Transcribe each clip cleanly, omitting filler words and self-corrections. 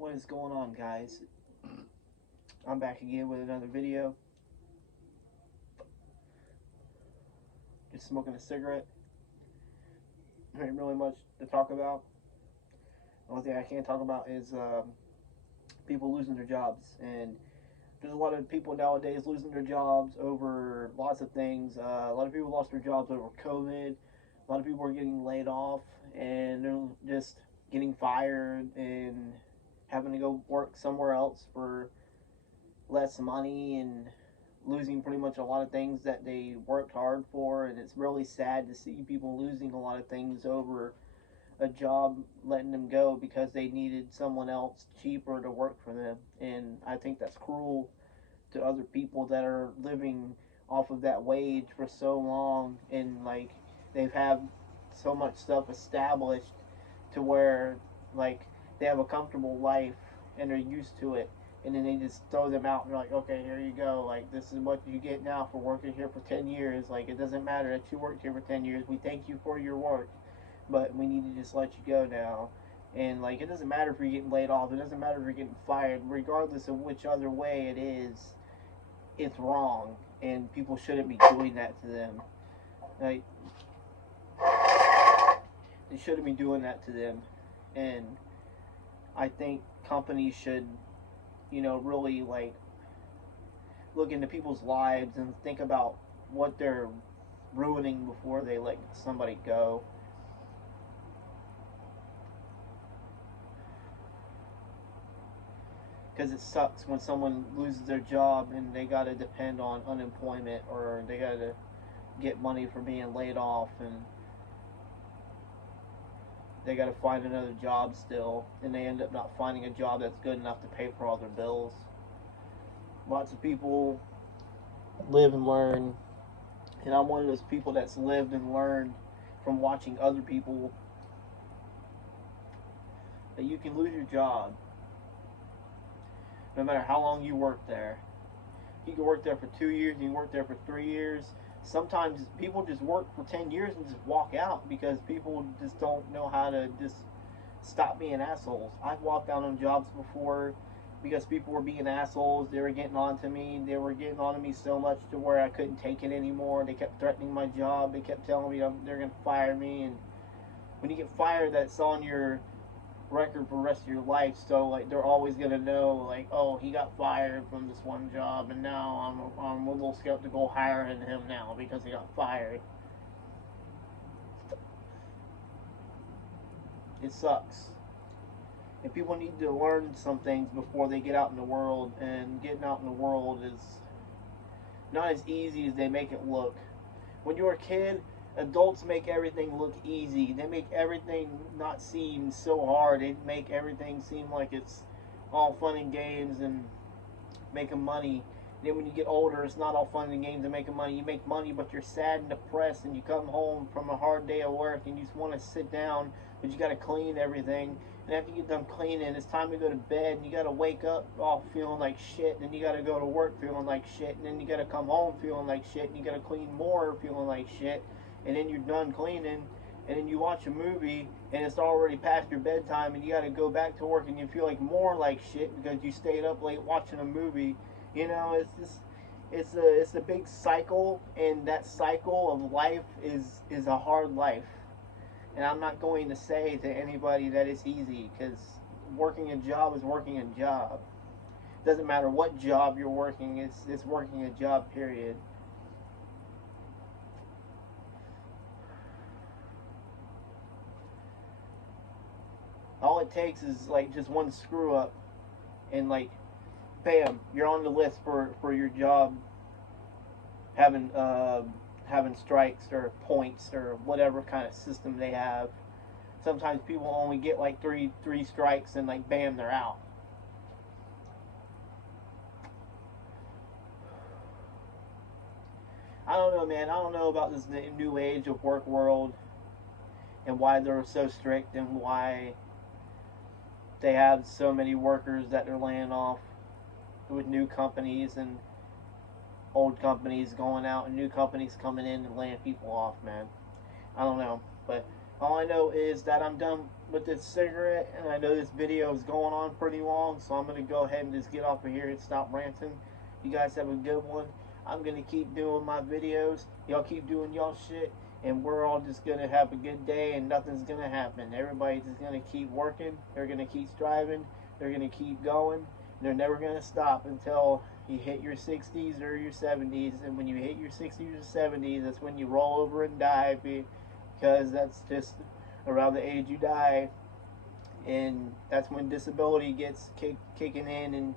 What is going on, guys? I'm back again with another video. Just smoking a cigarette. There ain't really much to talk about. The only thing I can talk about is people losing their jobs. And there's a lot of people nowadays losing their jobs over lots of things. A lot of people lost their jobs over COVID. A lot of people are getting laid off and they're just getting fired and having to go work somewhere else for less money and losing pretty much a lot of things that they worked hard for. And it's really sad to see people losing a lot of things over a job letting them go because they needed someone else cheaper to work for them. And I think that's cruel to other people that are living off of that wage for so long, and like they've had so much stuff established to where like they have a comfortable life and they're used to it, and then they just throw them out and they're like, okay, here you go, like this is what you get now for working here for 10 years. Like it doesn't matter that you worked here for 10 years, we thank you for your work, but we need to just let you go now. And like it doesn't matter if you're getting laid off, it doesn't matter if you're getting fired, regardless of which other way it is, it's wrong, and people shouldn't be doing that to them. Like they shouldn't be doing that to them, and I think companies should, really like look into people's lives and think about what they're ruining before they let somebody go. Because it sucks when someone loses their job and they gotta depend on unemployment, or they gotta get money for being laid off, and they got to find another job still, and they end up not finding a job that's good enough to pay for all their bills. Lots of people live and learn, and I'm one of those people that's lived and learned from watching other people that you can lose your job no matter how long you work there. You can work there for 2 years, you can work there for 3 years. Sometimes people just work for 10 years and just walk out because people just don't know how to just stop being assholes. I've walked out on jobs before because people were being assholes. They were getting on to me. They were getting on to me so much to where I couldn't take it anymore. They kept threatening my job. They kept telling me they're going to fire me. And when you get fired, that's on your record for the rest of your life. So like they're always gonna know like, oh, he got fired from this one job, and now I'm a little skeptical hiring him now because he got fired. It sucks. And people need to learn some things before they get out in the world. And getting out in the world is not as easy as they make it look. When you're a kid, adults make everything look easy. They make everything not seem so hard. They make everything seem like it's all fun and games and making money. And then when you get older, it's not all fun and games and making money. You make money, but you're sad and depressed, and you come home from a hard day of work and you just want to sit down, but you got to clean everything. And after you get done cleaning, it's time to go to bed, and you got to wake up all feeling like shit, and then you got to go to work feeling like shit, and then you got to come home feeling like shit, and you got to clean more feeling like shit, and then you're done cleaning, and then you watch a movie and it's already past your bedtime, and you got to go back to work and you feel like more like shit because you stayed up late watching a movie. It's just it's a big cycle, and that cycle of life is a hard life. And I'm not going to say to anybody that it's easy, because working a job is working a job. It doesn't matter what job you're working, it's working a job, period. All it takes is like just one screw up, and like bam, you're on the list for your job having having strikes or points or whatever kind of system they have. Sometimes people only get like three strikes, and like bam, they're out. I don't know, man. I don't know about this new age of work world and why they're so strict, and why they have so many workers that they're laying off with new companies, and old companies going out and new companies coming in and laying people off, man. I don't know, but all I know is that I'm done with this cigarette, and I know this video is going on pretty long, so I'm going to go ahead and just get off of here and stop ranting. You guys have a good one. I'm going to keep doing my videos. Y'all keep doing y'all shit, and we're all just going to have a good day, and nothing's going to happen. Everybody's just going to keep working. They're going to keep striving. They're going to keep going. They're never going to stop until you hit your 60s or your 70s. And when you hit your 60s or 70s, that's when you roll over and die, because that's just around the age you die. And that's when disability gets kicking in. And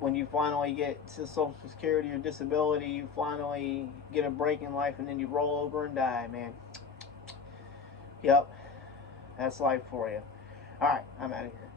when you finally get to Social Security or disability, you finally get a break in life, and then you roll over and die, man. Yep. That's life for you. Alright, I'm out of here.